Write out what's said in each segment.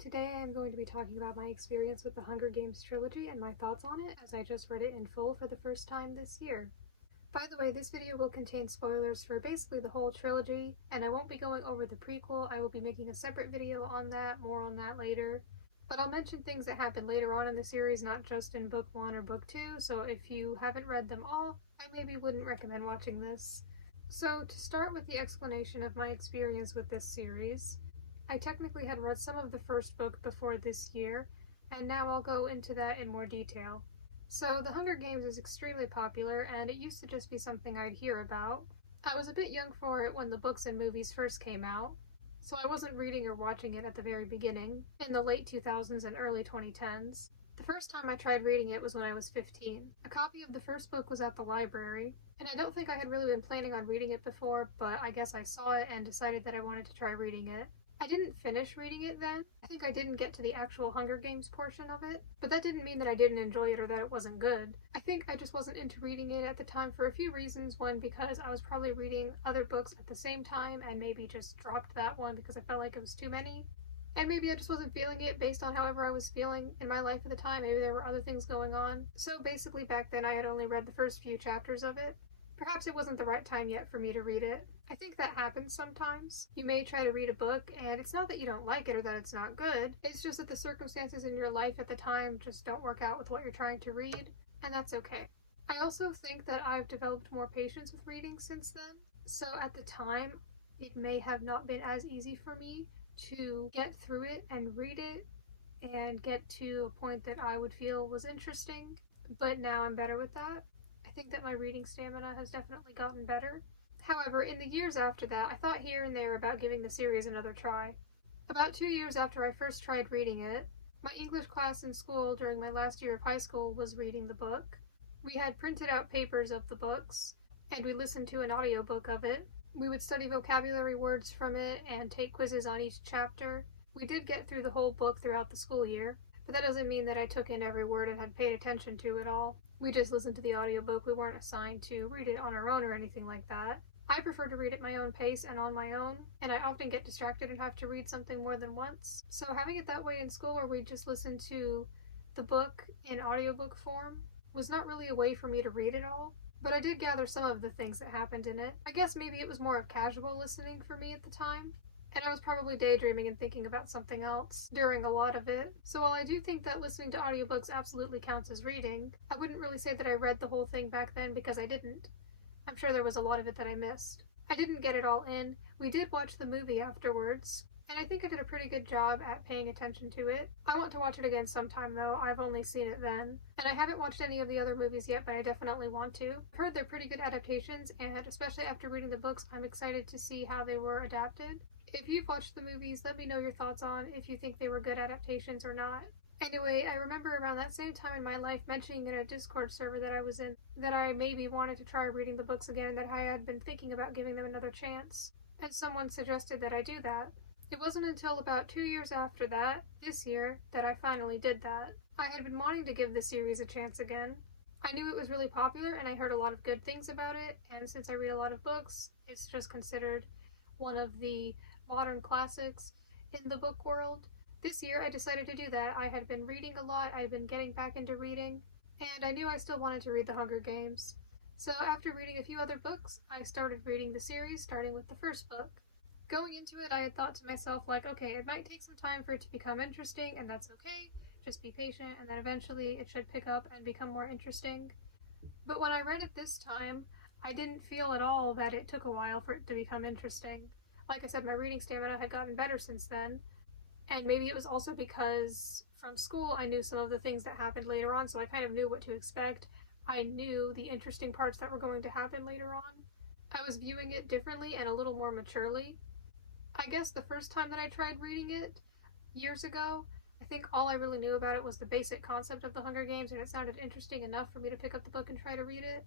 Today I am going to be talking about my experience with the Hunger Games trilogy and my thoughts on it, as I just read it in full for the first time this year. By the way, this video will contain spoilers for basically the whole trilogy, and I won't be going over the prequel. I will be making a separate video on that, more on that later. But I'll mention things that happen later on in the series, not just in book 1 or book 2, so if you haven't read them all, I maybe wouldn't recommend watching this. So, to start with the explanation of my experience with this series, I technically had read some of the first book before this year, and now I'll go into that in more detail. So, The Hunger Games is extremely popular, and it used to just be something I'd hear about. I was a bit young for it when the books and movies first came out, so I wasn't reading or watching it at the very beginning, in the late 2000s and early 2010s. The first time I tried reading it was when I was 15. A copy of the first book was at the library, and I don't think I had really been planning on reading it before, but I guess I saw it and decided that I wanted to try reading it. I didn't finish reading it then. I think I didn't get to the actual Hunger Games portion of it, but that didn't mean that I didn't enjoy it or that it wasn't good. I think I just wasn't into reading it at the time for a few reasons. One, because I was probably reading other books at the same time and maybe just dropped that one because I felt like it was too many. And maybe I just wasn't feeling it based on however I was feeling in my life at the time. Maybe there were other things going on. So basically back then I had only read the first few chapters of it. Perhaps it wasn't the right time yet for me to read it. I think that happens sometimes. You may try to read a book, and it's not that you don't like it or that it's not good, it's just that the circumstances in your life at the time just don't work out with what you're trying to read, and that's okay. I also think that I've developed more patience with reading since then, so at the time, it may have not been as easy for me to get through it and read it and get to a point that I would feel was interesting, but now I'm better with that. I think that my reading stamina has definitely gotten better. However, in the years after that, I thought here and there about giving the series another try. About 2 years after I first tried reading it, my English class in school during my last year of high school was reading the book. We had printed out papers of the books, and we listened to an audiobook of it. We would study vocabulary words from it and take quizzes on each chapter. We did get through the whole book throughout the school year, but that doesn't mean that I took in every word and had paid attention to it all. We just listened to the audiobook. We weren't assigned to read it on our own or anything like that. I prefer to read at my own pace and on my own, and I often get distracted and have to read something more than once. So having it that way in school where we just listened to the book in audiobook form was not really a way for me to read it all, but I did gather some of the things that happened in it. I guess maybe it was more of casual listening for me at the time, and I was probably daydreaming and thinking about something else during a lot of it. So while I do think that listening to audiobooks absolutely counts as reading, I wouldn't really say that I read the whole thing back then because I didn't. I'm sure there was a lot of it that I missed. I didn't get it all in. We did watch the movie afterwards, and I think I did a pretty good job at paying attention to it. I want to watch it again sometime though. I've only seen it then. And I haven't watched any of the other movies yet, but I definitely want to. I've heard they're pretty good adaptations, and especially after reading the books, I'm excited to see how they were adapted. If you've watched the movies, let me know your thoughts on if you think they were good adaptations or not. Anyway, I remember around that same time in my life mentioning in a Discord server that I was in that I maybe wanted to try reading the books again and that I had been thinking about giving them another chance, and someone suggested that I do that. It wasn't until about 2 years after that, this year, that I finally did that. I had been wanting to give the series a chance again. I knew it was really popular and I heard a lot of good things about it, and since I read a lot of books, it's just considered one of the modern classics in the book world. This year I decided to do that. I had been reading a lot, I had been getting back into reading, and I knew I still wanted to read The Hunger Games. So after reading a few other books, I started reading the series, starting with the first book. Going into it, I had thought to myself, like, okay, it might take some time for it to become interesting, and that's okay. Just be patient, and then eventually it should pick up and become more interesting. But when I read it this time, I didn't feel at all that it took a while for it to become interesting. Like I said, my reading stamina had gotten better since then, and maybe it was also because from school I knew some of the things that happened later on, so I kind of knew what to expect. I knew the interesting parts that were going to happen later on. I was viewing it differently and a little more maturely. I guess the first time that I tried reading it, years ago, I think all I really knew about it was the basic concept of the Hunger Games, and it sounded interesting enough for me to pick up the book and try to read it.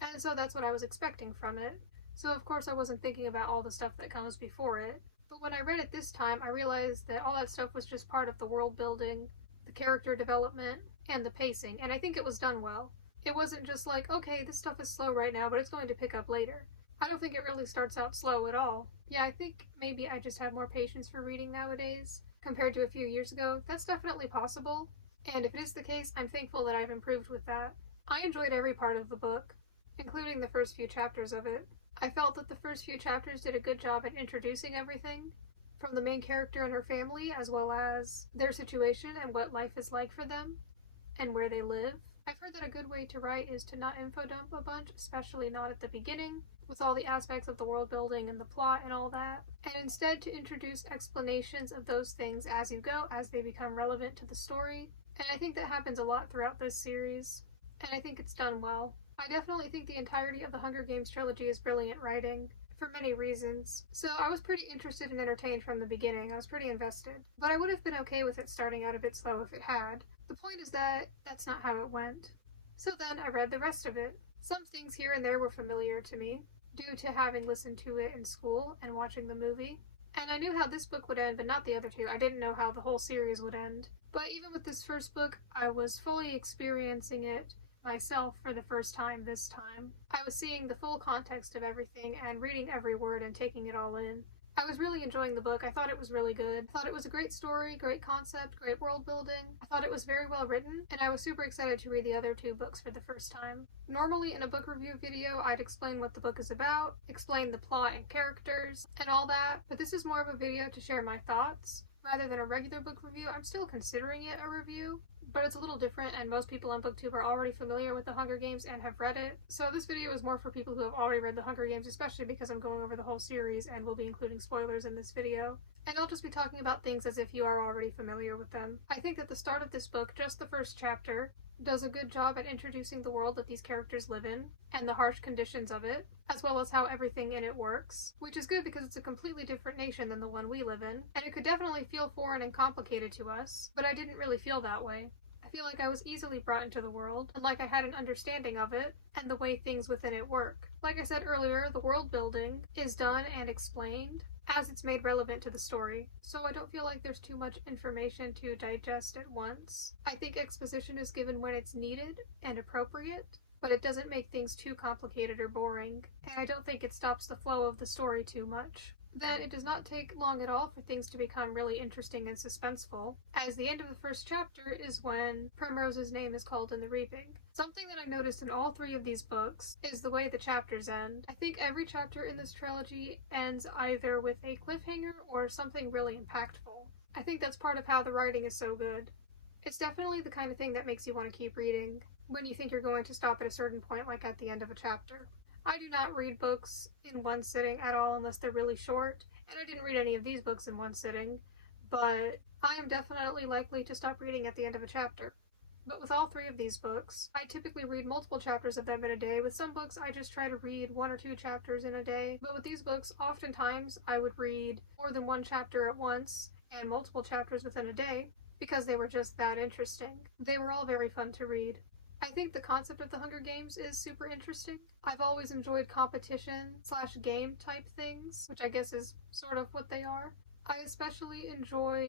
And so that's what I was expecting from it. So of course I wasn't thinking about all the stuff that comes before it. But when I read it this time, I realized that all that stuff was just part of the world building, the character development, and the pacing, and I think it was done well. It wasn't just like, okay, this stuff is slow right now, but it's going to pick up later. I don't think it really starts out slow at all. Yeah, I think maybe I just have more patience for reading nowadays. compared to a few years ago, that's definitely possible. And if it is the case, I'm thankful that I've improved with that. I enjoyed every part of the book, including the first few chapters of it. I felt that the first few chapters did a good job at introducing everything, from the main character and her family, as well as their situation and what life is like for them, and where they live. I've heard that a good way to write is to not info dump a bunch, especially not at the beginning, with all the aspects of the world building and the plot and all that, and instead to introduce explanations of those things as you go, as they become relevant to the story. And I think that happens a lot throughout this series, and I think it's done well. I definitely think the entirety of the Hunger Games trilogy is brilliant writing, for many reasons. So I was pretty interested and entertained from the beginning. I was pretty invested. But I would have been okay with it starting out a bit slow if it had. The point is that that's not how it went. So then I read the rest of it. Some things here and there were familiar to me, due to having listened to it in school and watching the movie. And I knew how this book would end, but not the other two. I didn't know how the whole series would end. But even with this first book, I was fully experiencing it myself for the first time this time. I was seeing the full context of everything and reading every word and taking it all in. I was really enjoying the book. I thought it was really good. I thought it was a great story, great concept, great world building. I thought it was very well written, and I was super excited to read the other two books for the first time. Normally in a book review video, I'd explain what the book is about, explain the plot and characters, and all that, but this is more of a video to share my thoughts. Rather than a regular book review, I'm still considering it a review, but it's a little different, and most people on BookTube are already familiar with The Hunger Games and have read it. So this video is more for people who have already read The Hunger Games, especially because I'm going over the whole series and will be including spoilers in this video. And I'll just be talking about things as if you are already familiar with them. I think that the start of this book, just the first chapter, does a good job at introducing the world that these characters live in, and the harsh conditions of it, as well as how everything in it works, which is good because it's a completely different nation than the one we live in, and it could definitely feel foreign and complicated to us, but I didn't really feel that way. I feel like I was easily brought into the world, and like I had an understanding of it, and the way things within it work. Like I said earlier, the world building is done and explained as it's made relevant to the story, so I don't feel like there's too much information to digest at once. I think exposition is given when it's needed and appropriate, but it doesn't make things too complicated or boring, and I don't think it stops the flow of the story too much. Then it does not take long at all for things to become really interesting and suspenseful, as the end of the first chapter is when Primrose's name is called in the reaping. Something that I noticed in all three of these books is the way the chapters end. I think every chapter in this trilogy ends either with a cliffhanger or something really impactful. I think that's part of how the writing is so good. It's definitely the kind of thing that makes you want to keep reading when you think you're going to stop at a certain point, like at the end of a chapter. I do not read books in one sitting at all unless they're really short, and I didn't read any of these books in one sitting, but I am definitely likely to stop reading at the end of a chapter. But with all three of these books, I typically read multiple chapters of them in a day. With some books, I just try to read 1 or 2 chapters in a day, but with these books, oftentimes I would read more than one chapter at once, and multiple chapters within a day, because they were just that interesting. They were all very fun to read. I think the concept of the Hunger Games is super interesting. I've always enjoyed competition/game type things, which I guess is sort of what they are. I especially enjoy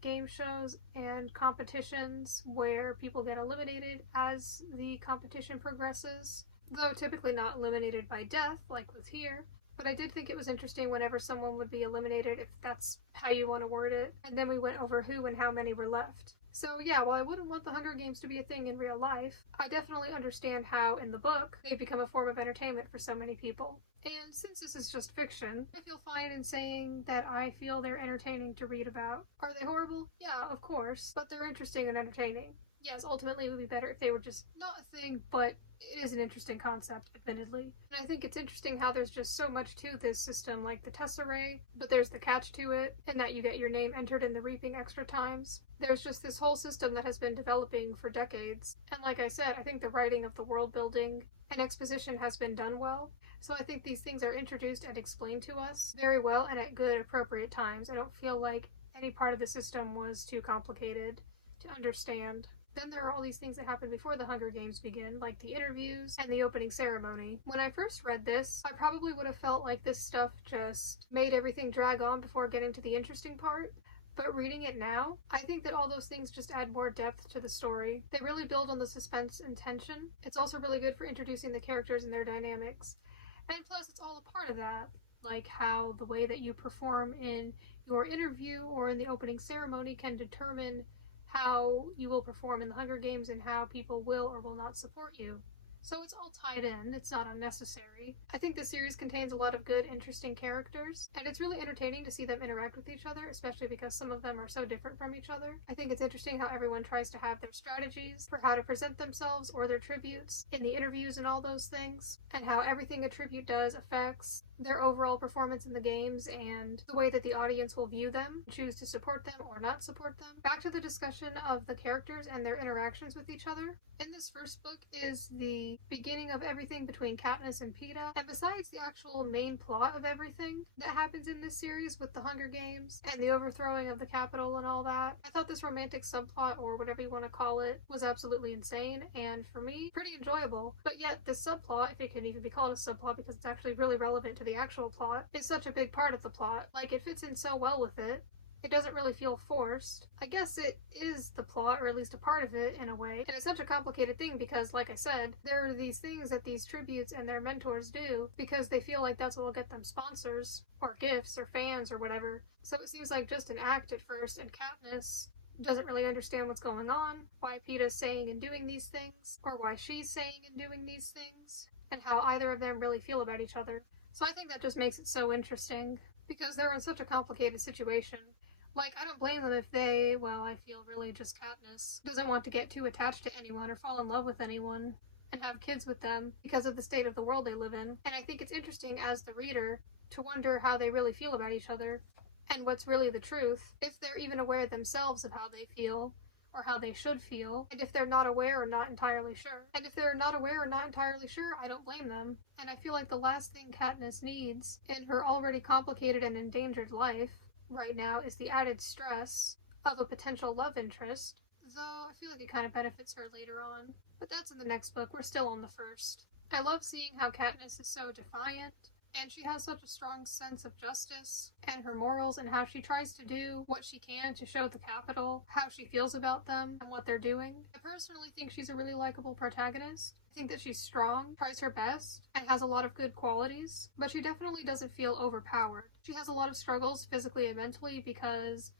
game shows and competitions where people get eliminated as the competition progresses, though typically not eliminated by death like with here. But I did think it was interesting whenever someone would be eliminated, if that's how you want to word it, and then we went over who and how many were left. So yeah, while I wouldn't want the Hunger Games to be a thing in real life, I definitely understand how, in the book, they've become a form of entertainment for so many people. And since this is just fiction, I feel fine in saying that I feel they're entertaining to read about. Are they horrible? Yeah, of course, but they're interesting and entertaining. Yes, ultimately it would be better if they were just not a thing, but it is an interesting concept, admittedly. And I think it's interesting how there's just so much to this system, like the Tesserae, but there's the catch to it, and that you get your name entered in the reaping extra times. There's just this whole system that has been developing for decades. And like I said, I think the writing of the world building and exposition has been done well. So I think these things are introduced and explained to us very well and at good, appropriate times. I don't feel like any part of the system was too complicated to understand. Then there are all these things that happen before the Hunger Games begin, like the interviews and the opening ceremony. When I first read this, I probably would have felt like this stuff just made everything drag on before getting to the interesting part. But reading it now, I think that all those things just add more depth to the story. They really build on the suspense and tension. It's also really good for introducing the characters and their dynamics. And plus, it's all a part of that. Like how the way that you perform in your interview or in the opening ceremony can determine how you will perform in the Hunger Games and how people will or will not support you. So it's all tied in, it's not unnecessary. I think the series contains a lot of good, interesting characters, and it's really entertaining to see them interact with each other, especially because some of them are so different from each other. I think it's interesting how everyone tries to have their strategies for how to present themselves or their tributes in the interviews and all those things, and how everything a tribute does affects their overall performance in the games and the way that the audience will view them, choose to support them or not support them. Back to the discussion of the characters and their interactions with each other. In this first book is the beginning of everything between Katniss and Peeta, and besides the actual main plot of everything that happens in this series with the Hunger Games and the overthrowing of the Capitol and all that, I thought this romantic subplot, or whatever you want to call it, was absolutely insane, and for me, pretty enjoyable. But yet, this subplot, if it can even be called a subplot because it's actually really relevant to the actual plot, is such a big part of the plot. Like, it fits in so well with it. It doesn't really feel forced. I guess it is the plot, or at least a part of it, in a way. And it's such a complicated thing because, like I said, there are these things that these tributes and their mentors do because they feel like that's what will get them sponsors, or gifts, or fans, or whatever. So it seems like just an act at first, and Katniss doesn't really understand what's going on, why Peeta's saying and doing these things, or why she's saying and doing these things, and how either of them really feel about each other. So I think that just makes it so interesting, because they're in such a complicated situation. Like, I don't blame them if they, well, I feel really just Katniss doesn't want to get too attached to anyone or fall in love with anyone and have kids with them because of the state of the world they live in. And I think it's interesting as the reader to wonder how they really feel about each other and what's really the truth, if they're even aware themselves of how they feel or how they should feel, and if they're not aware or not entirely sure. And if they're not aware or not entirely sure, I don't blame them. And I feel like the last thing Katniss needs in her already complicated and endangered life right now is the added stress of a potential love interest, though I feel like it kind of benefits her later on. But that's in the next book, we're still on the first. I love seeing how Katniss is so defiant, and she has such a strong sense of justice and her morals and how she tries to do what she can to show the Capitol how she feels about them and what they're doing. I personally think she's a really likable protagonist. I think that she's strong, tries her best, and has a lot of good qualities, but she definitely doesn't feel overpowered. She has a lot of struggles physically and mentally because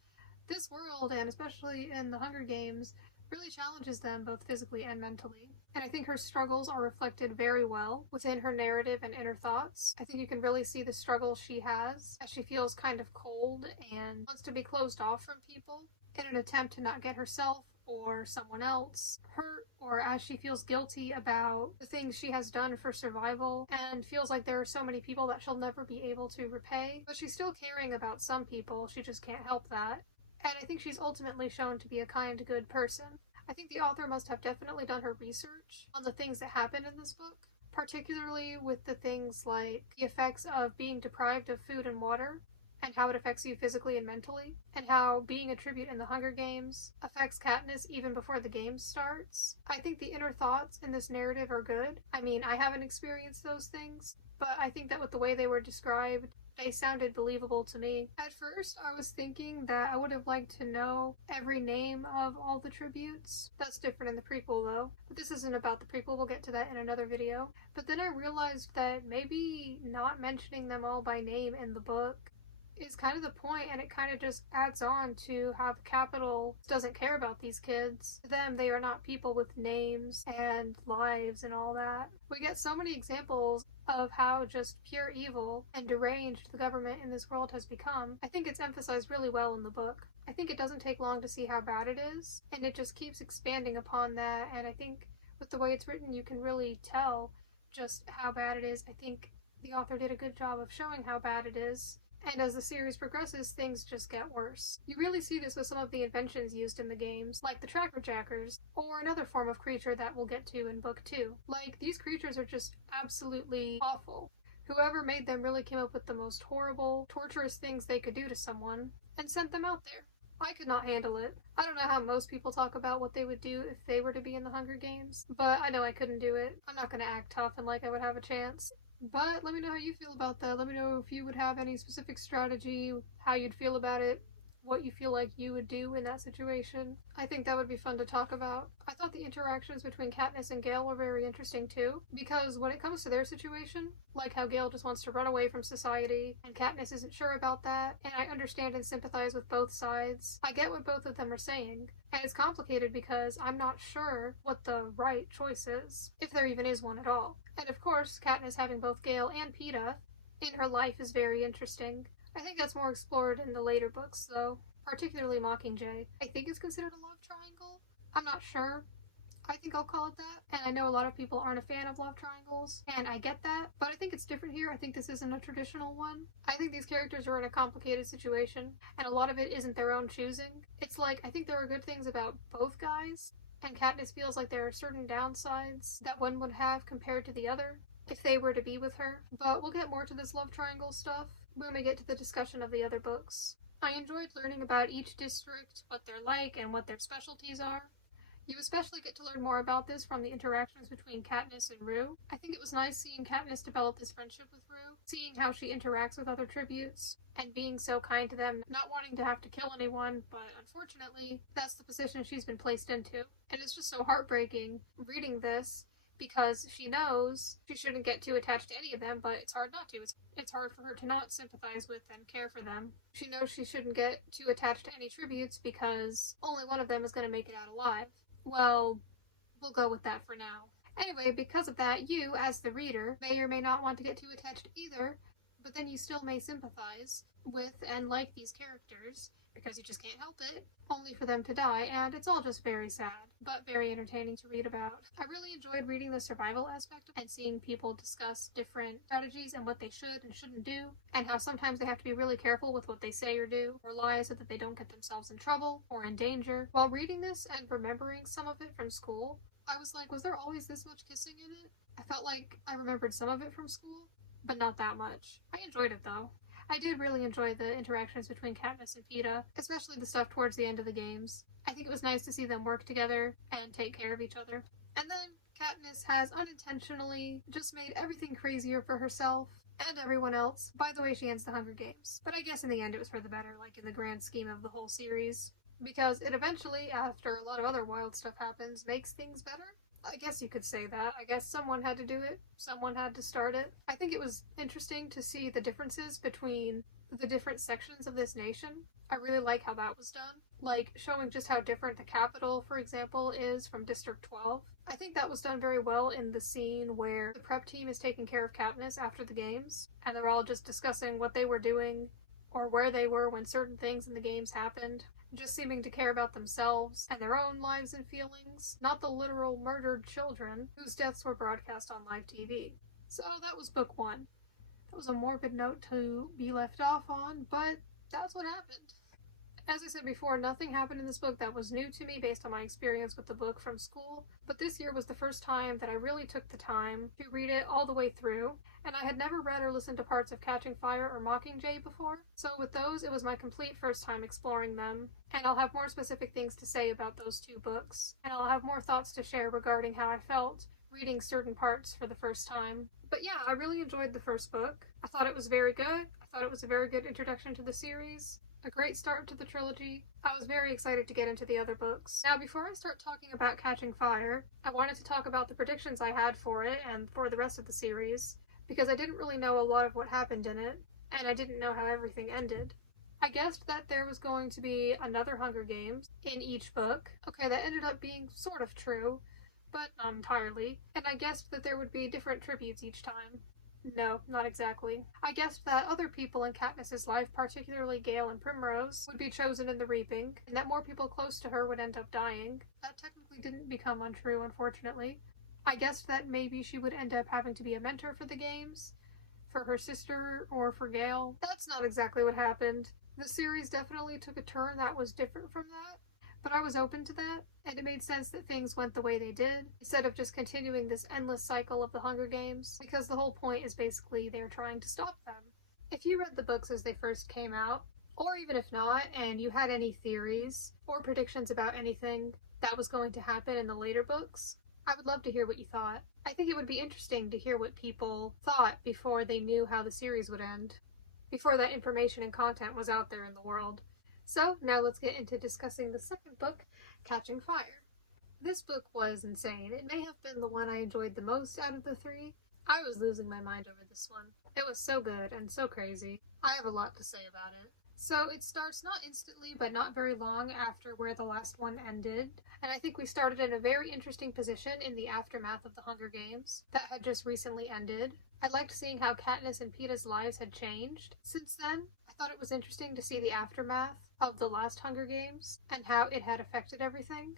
this world, and especially in the Hunger Games, really challenges them both physically and mentally. And I think her struggles are reflected very well within her narrative and inner thoughts. I think you can really see the struggles she has as she feels kind of cold and wants to be closed off from people in an attempt to not get herself or someone else hurt, or as she feels guilty about the things she has done for survival and feels like there are so many people that she'll never be able to repay. But she's still caring about some people, she just can't help that. And I think she's ultimately shown to be a kind, good person. I think the author must have definitely done her research on the things that happen in this book, particularly with the things like the effects of being deprived of food and water, and how it affects you physically and mentally, and how being a tribute in the Hunger Games affects Katniss even before the game starts. I think the inner thoughts in this narrative are good. I mean, I haven't experienced those things, but I think that with the way they were described, they sounded believable to me. At first, I was thinking that I would have liked to know every name of all the tributes. That's different in the prequel, though. But this isn't about the prequel, we'll get to that in another video. But then I realized that maybe not mentioning them all by name in the book is kind of the point, and it kind of just adds on to how the Capitol doesn't care about these kids. To them, they are not people with names and lives and all that. We get so many examples of how just pure evil and deranged the government in this world has become. I think it's emphasized really well in the book. I think it doesn't take long to see how bad it is, and it just keeps expanding upon that, and I think with the way it's written, you can really tell just how bad it is. I think the author did a good job of showing how bad it is. And as the series progresses, things just get worse. You really see this with some of the inventions used in the games, like the Tracker Jackers, or another form of creature that we'll get to in Book 2. Like, these creatures are just absolutely awful. Whoever made them really came up with the most horrible, torturous things they could do to someone, and sent them out there. I could not handle it. I don't know how most people talk about what they would do if they were to be in the Hunger Games, but I know I couldn't do it. I'm not gonna act tough and like I would have a chance. But let me know how you feel about that. Let me know if you would have any specific strategy, how you'd feel about it, what you feel like you would do in that situation. I think that would be fun to talk about. I thought the interactions between Katniss and Gale were very interesting too, because when it comes to their situation, like how Gale just wants to run away from society, and Katniss isn't sure about that, and I understand and sympathize with both sides. I get what both of them are saying, and it's complicated because I'm not sure what the right choice is, if there even is one at all. And of course, Katniss having both Gale and Peeta in her life is very interesting. I think that's more explored in the later books, though, particularly Mockingjay. I think it's considered a love triangle. I'm not sure. I think I'll call it that. And I know a lot of people aren't a fan of love triangles, and I get that, but I think it's different here. I think this isn't a traditional one. I think these characters are in a complicated situation, and a lot of it isn't their own choosing. It's like, I think there are good things about both guys, and Katniss feels like there are certain downsides that one would have compared to the other if they were to be with her. But we'll get more to this love triangle stuff when we get to the discussion of the other books. I enjoyed learning about each district, what they're like, and what their specialties are. You especially get to learn more about this from the interactions between Katniss and Rue. I think it was nice seeing Katniss develop this friendship with Rue, seeing how she interacts with other tributes, and being so kind to them, not wanting to have to kill anyone, but unfortunately, that's the position she's been placed into. And it's just so heartbreaking reading this, because she knows she shouldn't get too attached to any of them, but it's hard not to. It's hard for her to not sympathize with and care for them. She knows she shouldn't get too attached to any tributes because only one of them is going to make it out alive. Well, we'll go with that for now. Anyway, because of that, you, as the reader, may or may not want to get too attached either, but then you still may sympathize with and like these characters, because you just can't help it, only for them to die, and it's all just very sad, but very entertaining to read about. I really enjoyed reading the survival aspect and seeing people discuss different strategies and what they should and shouldn't do, and how sometimes they have to be really careful with what they say or do, or lie so that they don't get themselves in trouble or in danger. While reading this and remembering some of it from school, I was like, was there always this much kissing in it? I felt like I remembered some of it from school, but not that much. I enjoyed it though. I did really enjoy the interactions between Katniss and Peeta, especially the stuff towards the end of the games. I think it was nice to see them work together and take care of each other. And then Katniss has unintentionally just made everything crazier for herself and everyone else by the way she ends the Hunger Games. But I guess in the end it was for the better, like in the grand scheme of the whole series. Because it eventually, after a lot of other wild stuff happens, makes things better. I guess you could say that. I guess someone had to do it. Someone had to start it. I think it was interesting to see the differences between the different sections of this nation. I really like how that was done. Like, showing just how different the capital, for example, is from District 12. I think that was done very well in the scene where the prep team is taking care of Katniss after the games, and they're all just discussing what they were doing, or where they were when certain things in the games happened. Just seeming to care about themselves and their own lives and feelings, not the literal murdered children whose deaths were broadcast on live TV. So that was book one. That was a morbid note to be left off on, but that's what happened. As I said before, nothing happened in this book that was new to me based on my experience with the book from school, but this year was the first time that I really took the time to read it all the way through, and I had never read or listened to parts of Catching Fire or Mockingjay before, so with those it was my complete first time exploring them, and I'll have more specific things to say about those two books, and I'll have more thoughts to share regarding how I felt reading certain parts for the first time. But yeah, I really enjoyed the first book. I thought it was very good. I thought it was a very good introduction to the series. A great start to the trilogy. I was very excited to get into the other books. Now, before I start talking about Catching Fire, I wanted to talk about the predictions I had for it and for the rest of the series, because I didn't really know a lot of what happened in it, and I didn't know how everything ended. I guessed that there was going to be another Hunger Games in each book. Okay, that ended up being sort of true, but not entirely. And I guessed that there would be different tributes each time. No, not exactly. I guessed that other people in Katniss's life, particularly Gale and Primrose, would be chosen in the reaping, and that more people close to her would end up dying. That technically didn't become untrue, unfortunately. I guessed that maybe she would end up having to be a mentor for the games, for her sister, or for Gale. That's not exactly what happened. The series definitely took a turn that was different from that, but I was open to that, and it made sense that things went the way they did, instead of just continuing this endless cycle of the Hunger Games, because the whole point is basically they're trying to stop them. If you read the books as they first came out, or even if not, and you had any theories or predictions about anything that was going to happen in the later books, I would love to hear what you thought. I think it would be interesting to hear what people thought before they knew how the series would end, before that information and content was out there in the world. So now let's get into discussing the second book, Catching Fire. This book was insane. It may have been the one I enjoyed the most out of the three. I was losing my mind over this one. It was so good and so crazy. I have a lot to say about it. So it starts not instantly, but not very long after where the last one ended. And I think we started in a very interesting position in the aftermath of the Hunger Games that had just recently ended. I liked seeing how Katniss and Peeta's lives had changed since then. I thought it was interesting to see the aftermath of the last Hunger Games and how it had affected everything.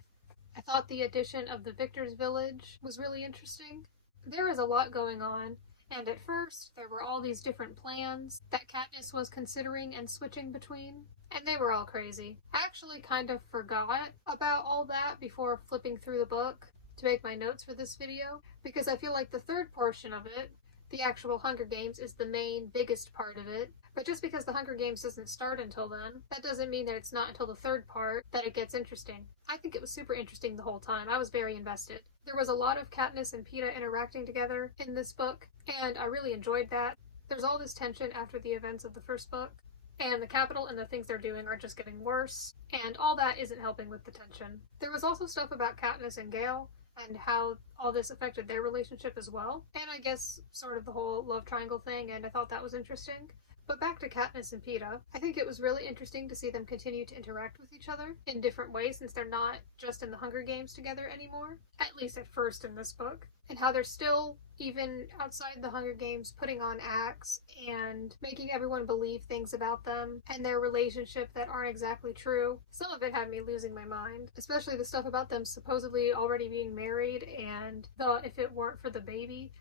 I thought the addition of the Victor's Village was really interesting. There was a lot going on, and at first there were all these different plans that Katniss was considering and switching between, and they were all crazy. I actually kind of forgot about all that before flipping through the book to make my notes for this video, because I feel like the third portion of it, the actual Hunger Games, is the main, biggest part of it. But just because the Hunger Games doesn't start until then, that doesn't mean that it's not until the third part that it gets interesting. I think it was super interesting the whole time. I was very invested. There was a lot of Katniss and Peeta interacting together in this book, and I really enjoyed that. There's all this tension after the events of the first book, and the Capitol and the things they're doing are just getting worse, and all that isn't helping with the tension. There was also stuff about Katniss and Gale, and how all this affected their relationship as well, and I guess sort of the whole love triangle thing, and I thought that was interesting. But back to Katniss and Peeta, I think it was really interesting to see them continue to interact with each other in different ways since they're not just in the Hunger Games together anymore, at least at first in this book, and how they're still, even outside the Hunger Games, putting on acts and making everyone believe things about them and their relationship that aren't exactly true. Some of it had me losing my mind, especially the stuff about them supposedly already being married and the if it weren't for the baby.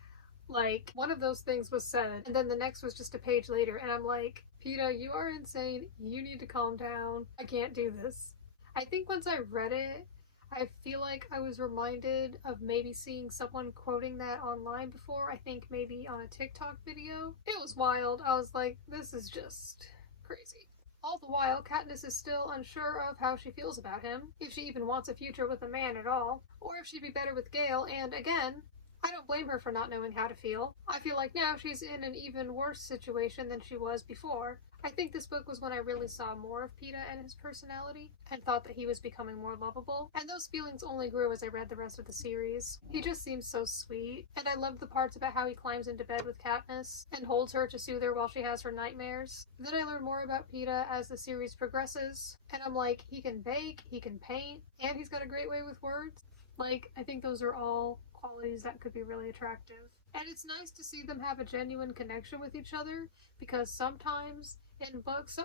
Like, one of those things was said, and then the next was just a page later, and I'm like, Peeta, you are insane. You need to calm down. I can't do this. I think once I read it, I feel like I was reminded of maybe seeing someone quoting that online before. I think maybe on a TikTok video. It was wild. I was like, this is just crazy. All the while, Katniss is still unsure of how she feels about him, if she even wants a future with a man at all, or if she'd be better with Gale, and again, I don't blame her for not knowing how to feel. I feel like now she's in an even worse situation than she was before. I think this book was when I really saw more of Peeta and his personality, and thought that he was becoming more lovable, and those feelings only grew as I read the rest of the series. He just seems so sweet, and I loved the parts about how he climbs into bed with Katniss, and holds her to soothe her while she has her nightmares. Then I learn more about Peeta as the series progresses, and I'm like, he can bake, he can paint, and he's got a great way with words. Like, I think those are all qualities that could be really attractive. And it's nice to see them have a genuine connection with each other, because sometimes in books,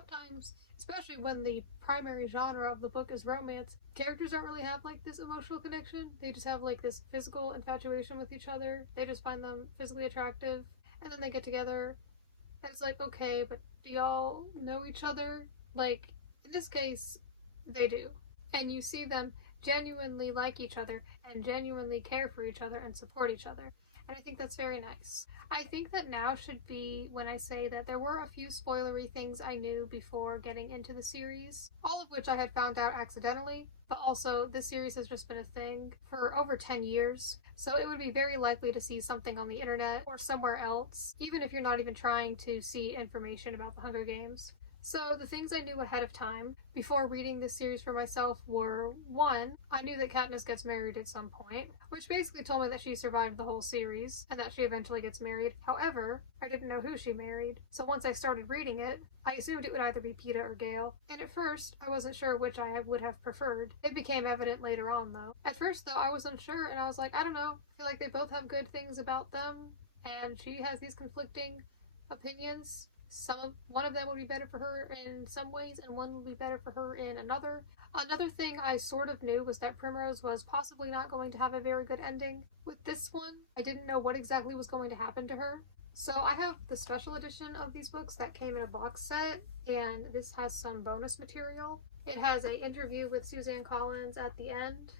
especially when the primary genre of the book is romance, characters don't really have like this emotional connection. They just have like this physical infatuation with each other. They just find them physically attractive, and then they get together, and it's like, okay, but do y'all know each other? Like, in this case, they do. And you see them genuinely like each other and genuinely care for each other and support each other. And I think that's very nice. I think that now should be when I say that there were a few spoilery things I knew before getting into the series, all of which I had found out accidentally, but also this series has just been a thing for over 10 years, so it would be very likely to see something on the internet or somewhere else, even if you're not even trying to see information about the Hunger Games. So the things I knew ahead of time before reading this series for myself were, 1, I knew that Katniss gets married at some point, which basically told me that she survived the whole series and that she eventually gets married. However, I didn't know who she married, so once I started reading it, I assumed it would either be Peeta or Gale, and at first I wasn't sure which I would have preferred. It became evident later on though. At first though, I was unsure and I was like, I don't know, I feel like they both have good things about them, and she has these conflicting opinions. One of them would be better for her in some ways, and one would be better for her in another. Another thing I sort of knew was that Primrose was possibly not going to have a very good ending. With this one, I didn't know what exactly was going to happen to her. So I have the special edition of these books that came in a box set, and this has some bonus material. It has an interview with Suzanne Collins at the end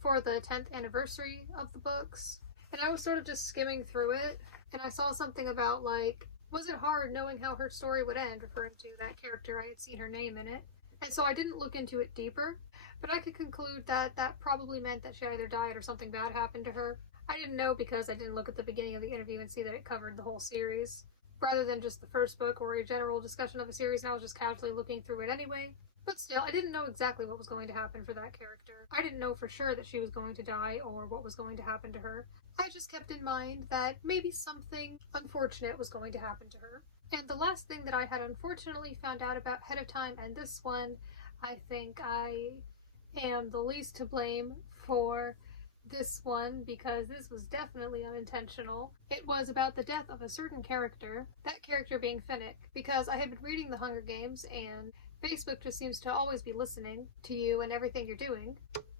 for the 10th anniversary of the books. And I was sort of just skimming through it, and I saw something about like, was it hard knowing how her story would end, referring to that character I had seen her name in it. And so I didn't look into it deeper, but I could conclude that that probably meant that she either died or something bad happened to her. I didn't know because I didn't look at the beginning of the interview and see that it covered the whole series, rather than just the first book or a general discussion of a series, and I was just casually looking through it anyway. But still, I didn't know exactly what was going to happen for that character. I didn't know for sure that she was going to die or what was going to happen to her. I just kept in mind that maybe something unfortunate was going to happen to her. And the last thing that I had unfortunately found out about ahead of time, and this one, I think I am the least to blame for this one because this was definitely unintentional. It was about the death of a certain character, that character being Finnick, because I had been reading The Hunger Games and Facebook just seems to always be listening to you and everything you're doing.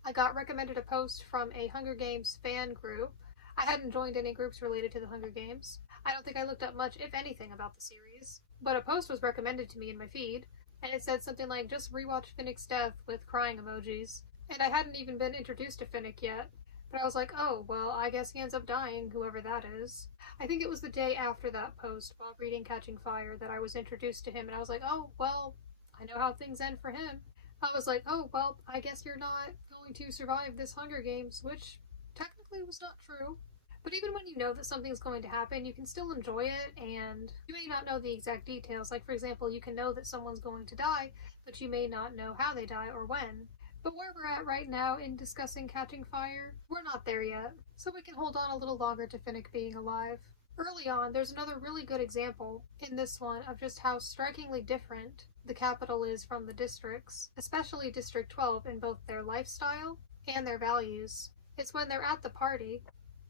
I got recommended a post from a Hunger Games fan group. I hadn't joined any groups related to the Hunger Games. I don't think I looked up much, if anything, about the series. But a post was recommended to me in my feed, and it said something like, just rewatch Finnick's death with crying emojis. And I hadn't even been introduced to Finnick yet. But I was like, oh, well, I guess he ends up dying, whoever that is. I think it was the day after that post, while reading Catching Fire, that I was introduced to him, and I was like, oh, well, I know how things end for him. I was like, oh, well, I guess you're not going to survive this Hunger Games, which technically was not true. But even when you know that something's going to happen, you can still enjoy it, and you may not know the exact details. Like, for example, you can know that someone's going to die, but you may not know how they die or when. But where we're at right now in discussing Catching Fire, we're not there yet, so we can hold on a little longer to Finnick being alive. Early on, there's another really good example in this one of just how strikingly different the capital is from the districts, especially District 12 in both their lifestyle and their values. It's when they're at the party,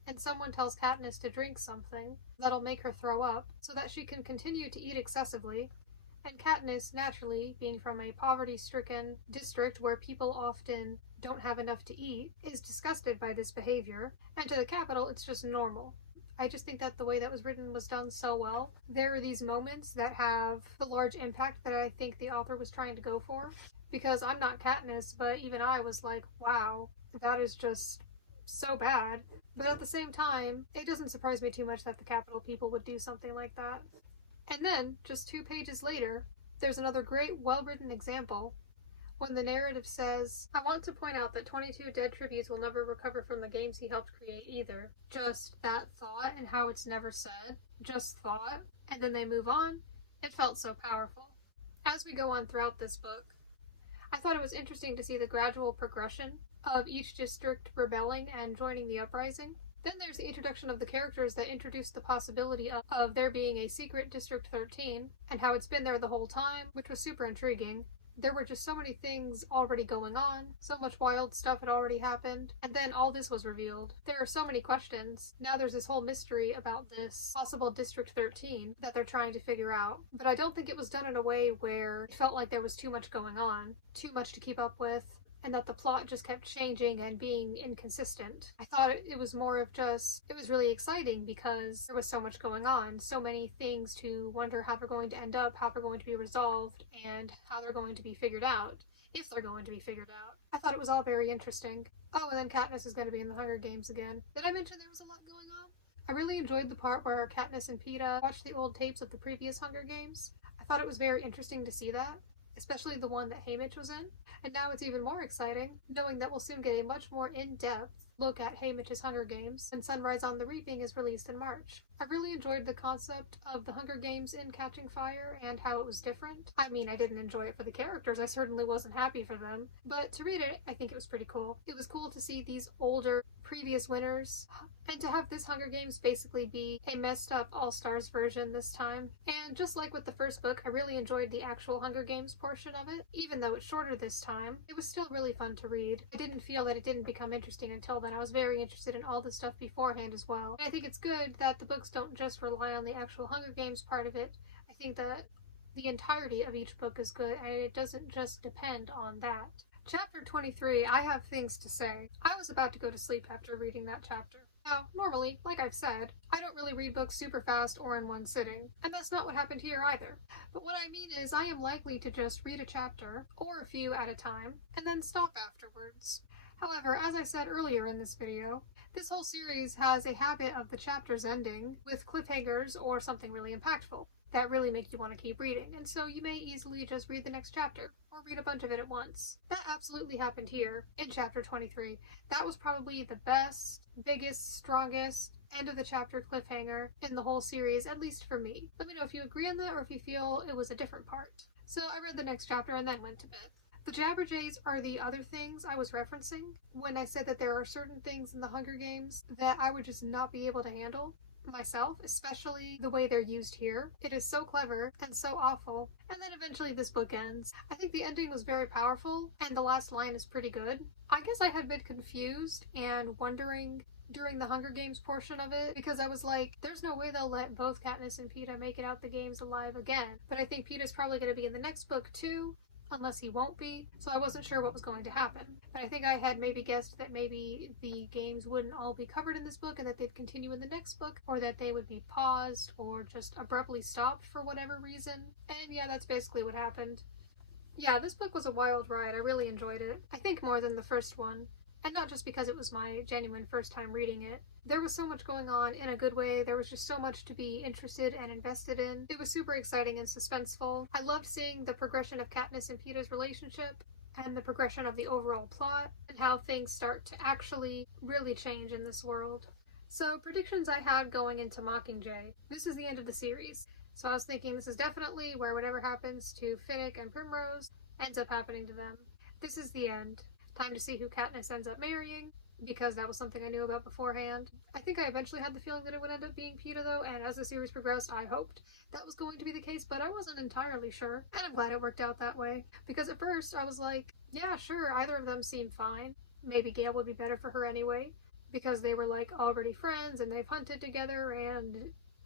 and someone tells Katniss to drink something that'll make her throw up so that she can continue to eat excessively. And Katniss, naturally, being from a poverty-stricken district where people often don't have enough to eat, is disgusted by this behavior, and to the capital, it's just normal. I just think that the way that was written was done so well. There are these moments that have the large impact that I think the author was trying to go for, because I'm not Katniss, but even I was like, wow, that is just so bad. But at the same time, it doesn't surprise me too much that the capital people would do something like that. And then, just 2 pages later, there's another great, well-written example when the narrative says, I want to point out that 22 dead tributes will never recover from the games he helped create either. Just that thought and how it's never said. Just thought. And then they move on. It felt so powerful. As we go on throughout this book, I thought it was interesting to see the gradual progression of each district rebelling and joining the uprising. Then there's the introduction of the characters that introduce the possibility of there being a secret District 13 and how it's been there the whole time, which was super intriguing. There were just so many things already going on, so much wild stuff had already happened, and then all this was revealed. There are so many questions. Now there's this whole mystery about this possible District 13 that they're trying to figure out, but I don't think it was done in a way where it felt like there was too much going on, too much to keep up with, and that the plot just kept changing and being inconsistent. I thought it was more of just, it was really exciting because there was so much going on, so many things to wonder how they're going to end up, how they're going to be resolved, and how they're going to be figured out, if they're going to be figured out. I thought it was all very interesting. Oh, and then Katniss is going to be in the Hunger Games again. Did I mention there was a lot going on? I really enjoyed the part where Katniss and Peeta watched the old tapes of the previous Hunger Games. I thought it was very interesting to see that, especially the one that Haymitch was in. And now it's even more exciting, knowing that we'll soon get a much more in-depth look at Haymitch's Hunger Games when Sunrise on the Reaping is released in March. I really enjoyed the concept of the Hunger Games in Catching Fire and how it was different. I mean, I didn't enjoy it for the characters, I certainly wasn't happy for them, but to read it, I think it was pretty cool. It was cool to see these older, previous winners, and to have this Hunger Games basically be a messed up All-Stars version this time. And just like with the first book, I really enjoyed the actual Hunger Games portion of it. Even though it's shorter this time, it was still really fun to read. I didn't feel that it didn't become interesting until then. I was very interested in all the stuff beforehand as well. And I think it's good that the books don't just rely on the actual Hunger Games part of it. I think that the entirety of each book is good, and it doesn't just depend on that. Chapter 23, I have things to say. I was about to go to sleep after reading that chapter. Now, normally, like I've said, I don't really read books super fast or in one sitting, and that's not what happened here either. But what I mean is I am likely to just read a chapter, or a few at a time, and then stop afterwards. However, as I said earlier in this video, this whole series has a habit of the chapters ending with cliffhangers or something really impactful that really make you want to keep reading, and so you may easily just read the next chapter, or read a bunch of it at once. That absolutely happened here, in chapter 23. That was probably the best, biggest, strongest end of the chapter cliffhanger in the whole series, at least for me. Let me know if you agree on that, or if you feel it was a different part. So I read the next chapter and then went to bed. The Jabberjays are the other things I was referencing when I said that there are certain things in the Hunger Games that I would just not be able to handle myself, especially the way they're used here. It is so clever and so awful. And then eventually this book ends. I think the ending was very powerful, and the last line is pretty good. I guess I had been confused and wondering during the Hunger Games portion of it, because I was like, there's no way they'll let both Katniss and Peeta make it out the games alive again. But I think Peeta's probably going to be in the next book too, unless he won't be, so I wasn't sure what was going to happen. But I think I had maybe guessed that maybe the games wouldn't all be covered in this book and that they'd continue in the next book, or that they would be paused or just abruptly stopped for whatever reason. And yeah, that's basically what happened. Yeah, this book was a wild ride. I really enjoyed it. I think more than the first one. And not just because it was my genuine first time reading it. There was so much going on in a good way. There was just so much to be interested and invested in. It was super exciting and suspenseful. I loved seeing the progression of Katniss and Peeta's relationship and the progression of the overall plot and how things start to actually really change in this world. So, predictions I had going into Mockingjay. This is the end of the series. So I was thinking this is definitely where whatever happens to Finnick and Primrose ends up happening to them. This is the end. Time to see who Katniss ends up marrying, because that was something I knew about beforehand. I think I eventually had the feeling that it would end up being Peeta though, and as the series progressed, I hoped that was going to be the case, but I wasn't entirely sure, and I'm glad it worked out that way. Because at first, I was like, yeah, sure, either of them seem fine. Maybe Gale would be better for her anyway, because they were like already friends, and they've hunted together, and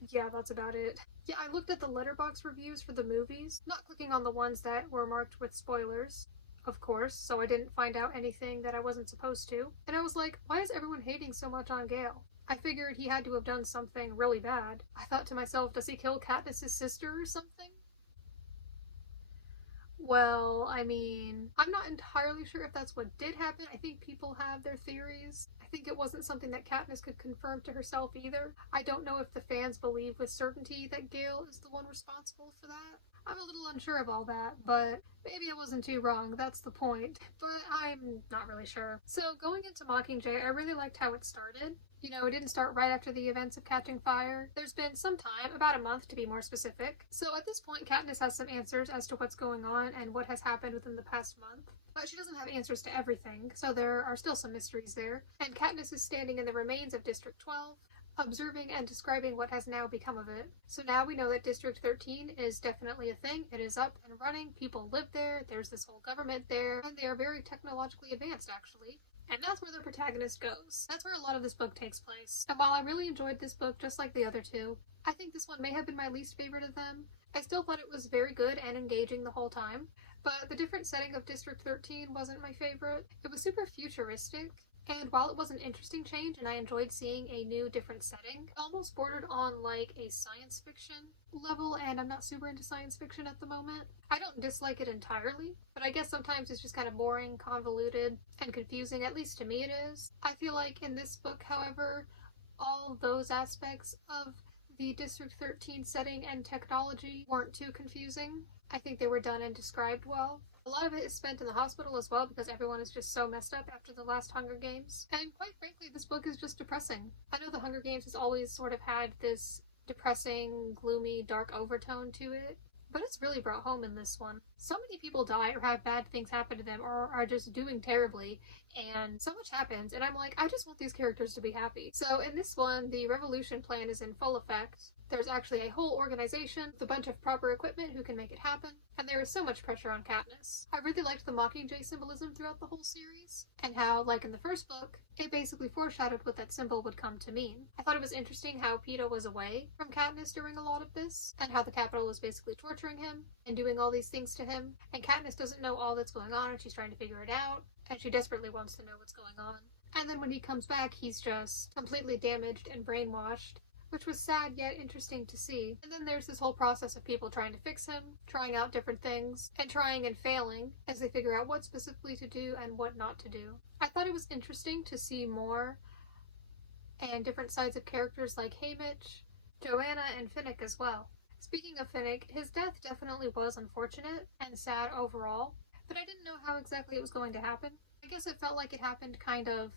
yeah, that's about it. Yeah, I looked at the Letterboxd reviews for the movies, not clicking on the ones that were marked with spoilers, of course, so I didn't find out anything that I wasn't supposed to. And I was like, why is everyone hating so much on Gale? I figured he had to have done something really bad. I thought to myself, does he kill Katniss's sister or something? Well, I mean, I'm not entirely sure if that's what did happen. I think people have their theories. I think it wasn't something that Katniss could confirm to herself either. I don't know if the fans believe with certainty that Gale is the one responsible for that. I'm a little unsure of all that, but maybe I wasn't too wrong, that's the point. But I'm not really sure. So going into Mockingjay, I really liked how it started. You know, it didn't start right after the events of Catching Fire. There's been some time, about a month to be more specific. So at this point, Katniss has some answers as to what's going on and what has happened within the past month. But she doesn't have answers to everything, so there are still some mysteries there. And Katniss is standing in the remains of District 12, observing and describing what has now become of it. So now we know that District 13 is definitely a thing. It is up and running, people live there, there's this whole government there, and they are very technologically advanced actually. And that's where the protagonist goes. That's where a lot of this book takes place. And while I really enjoyed this book just like the other two, I think this one may have been my least favorite of them. I still thought it was very good and engaging the whole time, but the different setting of District 13 wasn't my favorite. It was super futuristic, and while it was an interesting change and I enjoyed seeing a new, different setting, it almost bordered on like a science fiction level, and I'm not super into science fiction at the moment. I don't dislike it entirely, but I guess sometimes it's just kind of boring, convoluted, and confusing, at least to me it is. I feel like in this book, however, all those aspects of the District 13 setting and technology weren't too confusing. I think they were done and described well. A lot of it is spent in the hospital as well because everyone is just so messed up after the last Hunger Games. And quite frankly, this book is just depressing. I know the Hunger Games has always sort of had this depressing, gloomy, dark overtone to it, but it's really brought home in this one. So many people die or have bad things happen to them or are just doing terribly, and so much happens, and I'm like, I just want these characters to be happy. So in this one, the revolution plan is in full effect. There's actually a whole organization with a bunch of proper equipment who can make it happen, and there is so much pressure on Katniss. I really liked the Mockingjay symbolism throughout the whole series, and how, like in the first book, it basically foreshadowed what that symbol would come to mean. I thought it was interesting how Peeta was away from Katniss during a lot of this, and how the Capitol was basically torturing him and doing all these things to him, and Katniss doesn't know all that's going on and she's trying to figure it out, and she desperately wants to know what's going on. And then when he comes back, he's just completely damaged and brainwashed, which was sad yet interesting to see. And then there's this whole process of people trying to fix him, trying out different things, and trying and failing as they figure out what specifically to do and what not to do. I thought it was interesting to see more and different sides of characters like Haymitch, Joanna, and Finnick as well. Speaking of Finnick, his death definitely was unfortunate and sad overall, but I didn't know how exactly it was going to happen. I guess it felt like it happened kind of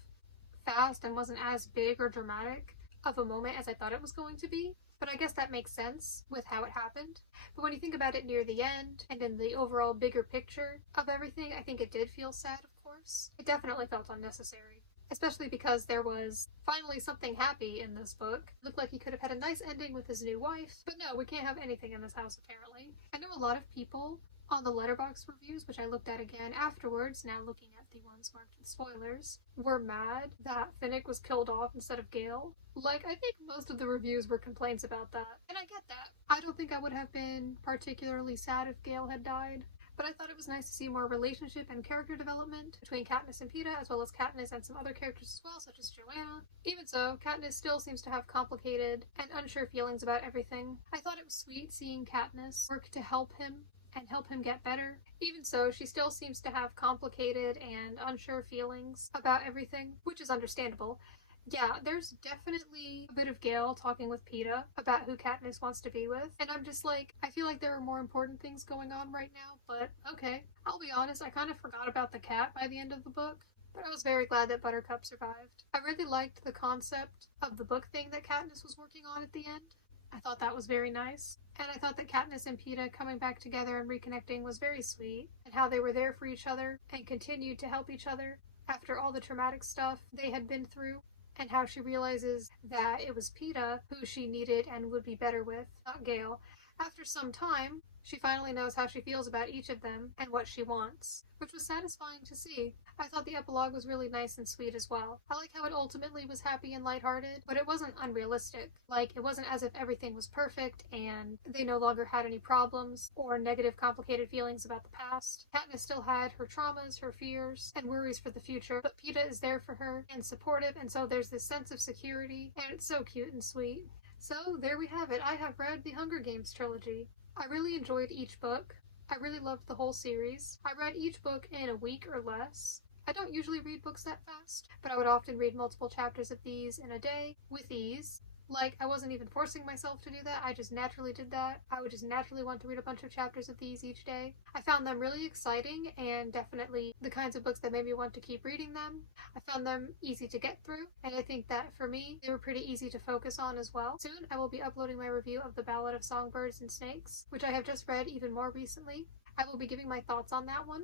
fast and wasn't as big or dramatic of a moment as I thought it was going to be. but I guess that makes sense with how it happened. But when you think about it near the end and in the overall bigger picture of everything, I think it did feel sad, of course. It definitely felt unnecessary. Especially because there was finally something happy in this book. It looked like he could have had a nice ending with his new wife, but no, we can't have anything in this house apparently. I know a lot of people on the Letterboxd reviews, which I looked at again afterwards, now looking at the ones marked with spoilers, were mad that Finnick was killed off instead of Gale. Like, I think most of the reviews were complaints about that, and I get that. I don't think I would have been particularly sad if Gale had died, but I thought it was nice to see more relationship and character development between Katniss and Peeta, as well as Katniss and some other characters as well, such as Joanna. Even so, Katniss still seems to have complicated and unsure feelings about everything. I thought it was sweet seeing Katniss work to help him and help him get better. Even so, she still seems to have complicated and unsure feelings about everything, which is understandable. Yeah, there's definitely a bit of Gale talking with Peeta about who Katniss wants to be with, and I'm just like, I feel like there are more important things going on right now, but okay. I'll be honest, I kind of forgot about the cat by the end of the book, but I was very glad that Buttercup survived. I really liked the concept of the book thing that Katniss was working on at the end. I thought that was very nice. And I thought that Katniss and Peeta coming back together and reconnecting was very sweet, and how they were there for each other and continued to help each other after all the traumatic stuff they had been through, and how she realizes that it was Peeta who she needed and would be better with, not Gale. After some time, she finally knows how she feels about each of them and what she wants, which was satisfying to see. I thought the epilogue was really nice and sweet as well. I like how it ultimately was happy and lighthearted, but it wasn't unrealistic. Like, it wasn't as if everything was perfect and they no longer had any problems or negative, complicated feelings about the past. Katniss still had her traumas, her fears, and worries for the future, but Peeta is there for her and supportive, and so there's this sense of security, and it's so cute and sweet. So there we have it. I have read the Hunger Games trilogy. I really enjoyed each book. I really loved the whole series. I read each book in a week or less. I don't usually read books that fast, but I would often read multiple chapters of these in a day with ease. Like, I wasn't even forcing myself to do that, I just naturally did that. I would just naturally want to read a bunch of chapters of these each day. I found them really exciting and definitely the kinds of books that made me want to keep reading them. I found them easy to get through, and I think that for me, they were pretty easy to focus on as well. Soon, I will be uploading my review of The Ballad of Songbirds and Snakes, which I have just read even more recently. I will be giving my thoughts on that one,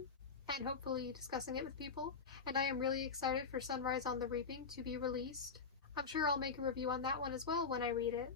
and hopefully discussing it with people, and I am really excited for Sunrise on the Reaping to be released. I'm sure I'll make a review on that one as well when I read it.